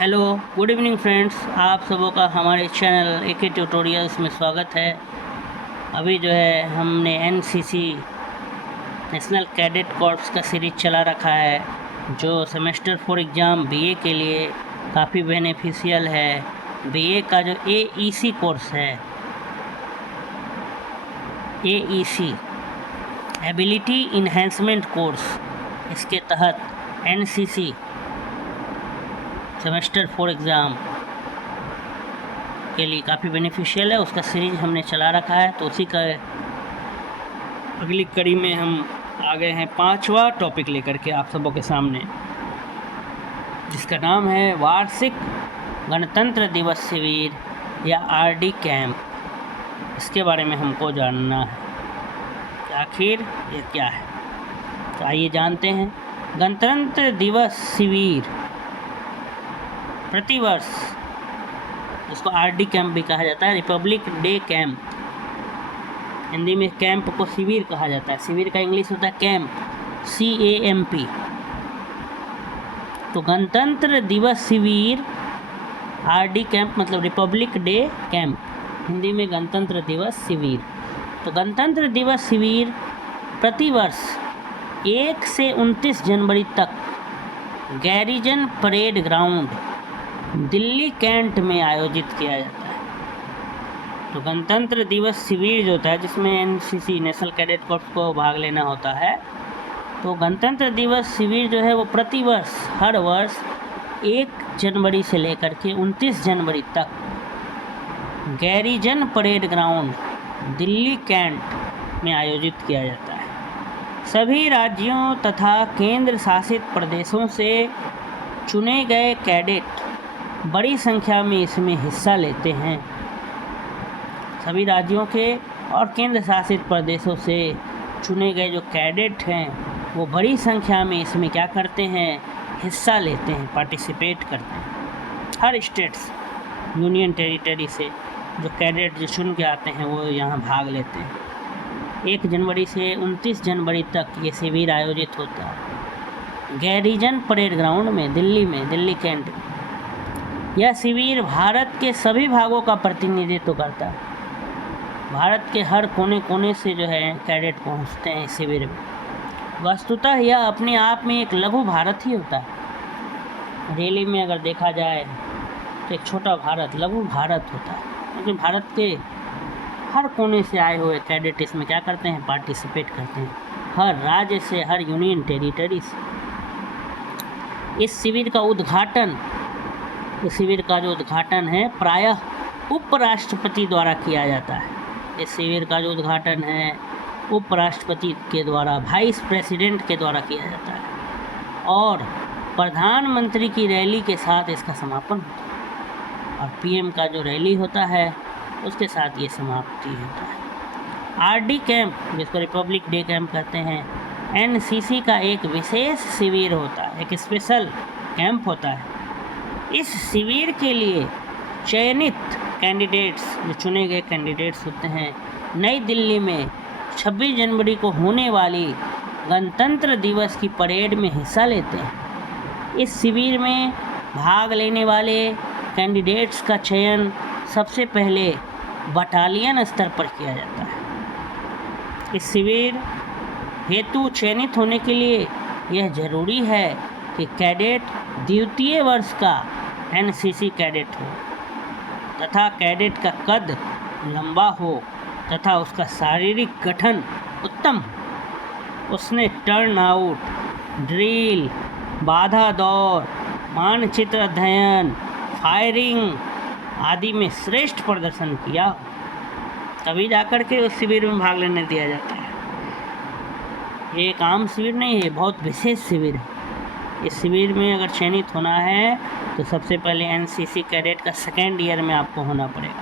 Hello good evening friends, आप सबों का हमारे चैनल एके ट्यूटोरियल्स में स्वागत है। अभी जो है हमने एनसीसी नेशनल कैडेट कॉर्प्स का सीरीज चला रखा है, जो सेमेस्टर 4 एग्ज़ाम बीए के लिए काफ़ी बेनिफिशियल है। बीए का जो एईसी कोर्स है, एईसी एबिलिटी इन्हेंसमेंट कोर्स, इसके तहत एनसीसी सेमेस्टर 4 एग्ज़ाम के लिए काफ़ी बेनिफिशियल है। उसका सीरीज हमने चला रखा है, तो उसी का अगली कड़ी में हम आ गए हैं 5वां टॉपिक लेकर के आप सबों के सामने, जिसका नाम है वार्षिक गणतंत्र दिवस शिविर या आरडी कैंप। इसके बारे में हमको जानना है कि आखिर ये क्या है। तो आइए जानते हैं। गणतंत्र दिवस शिविर प्रतिवर्ष, इसको आरडी कैंप भी कहा जाता है, रिपब्लिक डे कैंप। हिंदी में कैंप को शिविर कहा जाता है। शिविर का इंग्लिश होता है कैंप, CAMP। तो गणतंत्र दिवस शिविर आरडी कैंप मतलब रिपब्लिक डे कैंप, हिंदी में गणतंत्र दिवस शिविर। तो गणतंत्र दिवस शिविर प्रतिवर्ष 1 से 29 जनवरी तक garrison parade ground Delhi cantt में आयोजित किया जाता है। तो गणतंत्र दिवस शिविर जो होता है, जिसमें एनसीसी नेशनल कैडेट कॉर्प्स को भाग लेना होता है, तो गणतंत्र दिवस शिविर जो है वो प्रतिवर्ष हर वर्ष 1 जनवरी से लेकर के 29 जनवरी तक garrison parade ground Delhi cantt में आयोजित किया जाता है। सभी राज्यों तथा केंद्र शासित प्रदेशों से चुने गए कैडेट बड़ी संख्या में इसमें हिस्सा लेते हैं। सभी राज्यों के और केंद्र शासित प्रदेशों से चुने गए जो कैडेट हैं, वो बड़ी संख्या में इसमें क्या करते हैं, हिस्सा लेते हैं, पार्टिसिपेट करते हैं। हर स्टेट्स, यूनियन टेरिटरी से जो कैडेट जो चुन के आते हैं, वो यहाँ भाग लेते हैं। 1 जनवरी से 29 जनवरी तक ये शिविर आयोजित होता है गैरिजन परेड ग्राउंड में, दिल्ली में, दिल्ली कैंट में। यह शिविर भारत के सभी भागों का प्रतिनिधित्व करता है। भारत के हर कोने कोने से जो है कैडेट पहुंचते हैं इस शिविर में। वस्तुतः यह अपने आप में एक लघु भारत ही होता है। रैली में अगर देखा जाए तो एक छोटा भारत, लघु भारत होता है, क्योंकि भारत के हर कोने से आए हुए कैडेट इसमें क्या करते हैं, पार्टिसिपेट करते हैं, हर राज्य से, हर यूनियन टेरिटरी से। इस शिविर का जो उद्घाटन है प्रायः उपराष्ट्रपति द्वारा किया जाता है। इस शिविर का जो उद्घाटन है उपराष्ट्रपति के द्वारा, वाइस प्रेसिडेंट के द्वारा किया जाता है, और प्रधानमंत्री की रैली के साथ इसका समापन होता है, और PM का जो रैली होता है उसके साथ ये समाप्ति होता है। आरडी कैंप, जिसको रिपब्लिक डे कैंप कहते हैं, एनसीसी का एक विशेष शिविर होता है, एक स्पेशल कैंप होता है। इस शिविर के लिए चयनित कैंडिडेट्स, जो चुने गए कैंडिडेट्स होते हैं, नई दिल्ली में 26 जनवरी को होने वाली गणतंत्र दिवस की परेड में हिस्सा लेते हैं। इस शिविर में भाग लेने वाले कैंडिडेट्स का चयन सबसे पहले बटालियन स्तर पर किया जाता है। इस शिविर हेतु चयनित होने के लिए यह जरूरी है कि कैडेट द्वितीय वर्ष का एनसीसी कैडेट हो, तथा कैडेट का कद लंबा हो, तथा उसका शारीरिक गठन उत्तम हो। उसने टर्न आउट, ड्रिल, बाधा दौड़, मानचित्र अध्ययन, फायरिंग आदि में श्रेष्ठ प्रदर्शन किया हो, तभी जाकर के उस शिविर में भाग लेने दिया जाता है। ये एक आम शिविर नहीं है, बहुत विशेष शिविर है। इस शिविर में अगर चयनित होना है तो सबसे पहले एनसीसी कैडेट का 2nd ईयर में आपको होना पड़ेगा।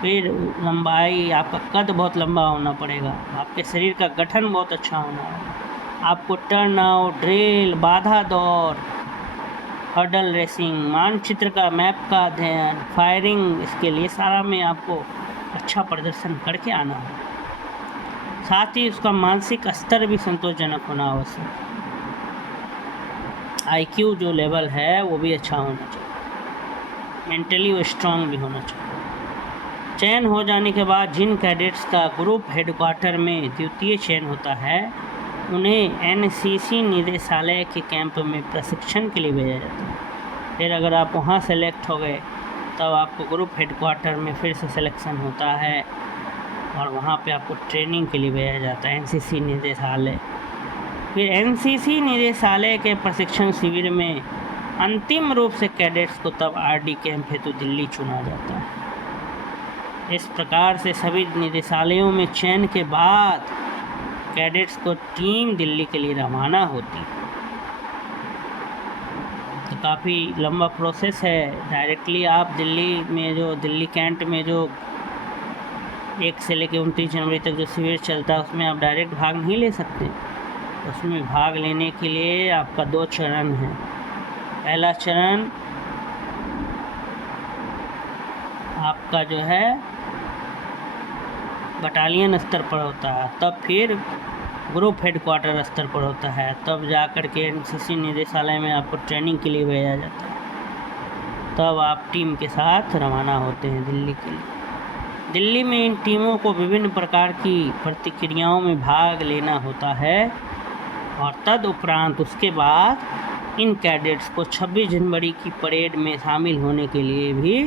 फिर लंबाई, आपका कद बहुत लंबा होना पड़ेगा, आपके शरीर का गठन बहुत अच्छा होना होगा, आपको टर्न आउट, ड्रिल, बाधा दौड़, हर्डल रेसिंग, मानचित्र का, मैप का अध्ययन, फायरिंग, इसके लिए सारा में आपको अच्छा प्रदर्शन करके आना होगा। साथ ही उसका मानसिक स्तर भी संतोषजनक होना आवश्यक। IQ जो लेवल है वो भी अच्छा होना चाहिए। मेंटली वो स्ट्रांग भी होना चाहिए। चयन हो जाने के बाद जिन कैडेट्स का ग्रुप हेडक्वार्टर में द्वितीय चयन होता है उन्हें एनसीसी निदेशालय के कैंप में प्रशिक्षण के लिए भेजा जाता है। फिर अगर आप वहाँ सेलेक्ट हो गए तब आपको ग्रुप हेडक्वार्टर में फिर से सिलेक्शन होता है और वहाँ पे आपको ट्रेनिंग के लिए भेजा जाता है एनसीसी निदेशालय। फिर एनसीसी निदेशालय के प्रशिक्षण शिविर में अंतिम रूप से कैडेट्स को तब आरडी कैंप हेतु दिल्ली चुना जाता है। इस प्रकार से सभी निदेशालयों में चयन के बाद कैडेट्स को टीम दिल्ली के लिए रवाना होती है। तो काफ़ी लंबा प्रोसेस है। डायरेक्टली आप दिल्ली में जो दिल्ली कैंट में जो 1 से लेकर 29 जनवरी तक जो शिविर चलता है उसमें आप डायरेक्ट भाग नहीं ले सकते। उसमें भाग लेने के लिए आपका 2 चरण है। पहला चरण आपका जो है बटालियन स्तर पर होता है, तब फिर ग्रुप हेडक्वार्टर स्तर पर होता है, तब जा कर के एनसीसी निदेशालय में आपको ट्रेनिंग के लिए भेजा जाता है। तब आप टीम के साथ रवाना होते हैं दिल्ली के लिए। दिल्ली में इन टीमों को विभिन्न प्रकार की प्रतिक्रियाओं में भाग लेना होता है और तदुपरांत उसके बाद इन कैडेट्स को 26 जनवरी की परेड में शामिल होने के लिए भी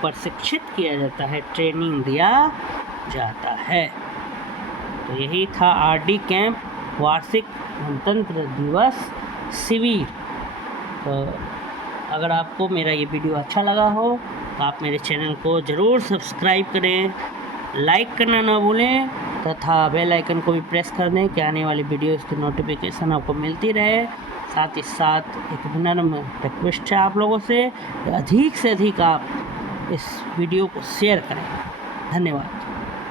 प्रशिक्षित किया जाता है, ट्रेनिंग दिया जाता है। तो यही था आरडी कैंप वार्षिक गणतंत्र दिवस शिविर। तो अगर आपको मेरा ये वीडियो अच्छा लगा हो तो आप मेरे चैनल को ज़रूर सब्सक्राइब करें, लाइक करना ना भूलें तथा बेल आइकन को भी प्रेस कर दें कि आने वाली वीडियोज़ की नोटिफिकेशन आपको मिलती रहे। साथ ही साथ एक विनम्र रिक्वेस्ट है आप लोगों से अधिक आप इस वीडियो को शेयर करें। धन्यवाद।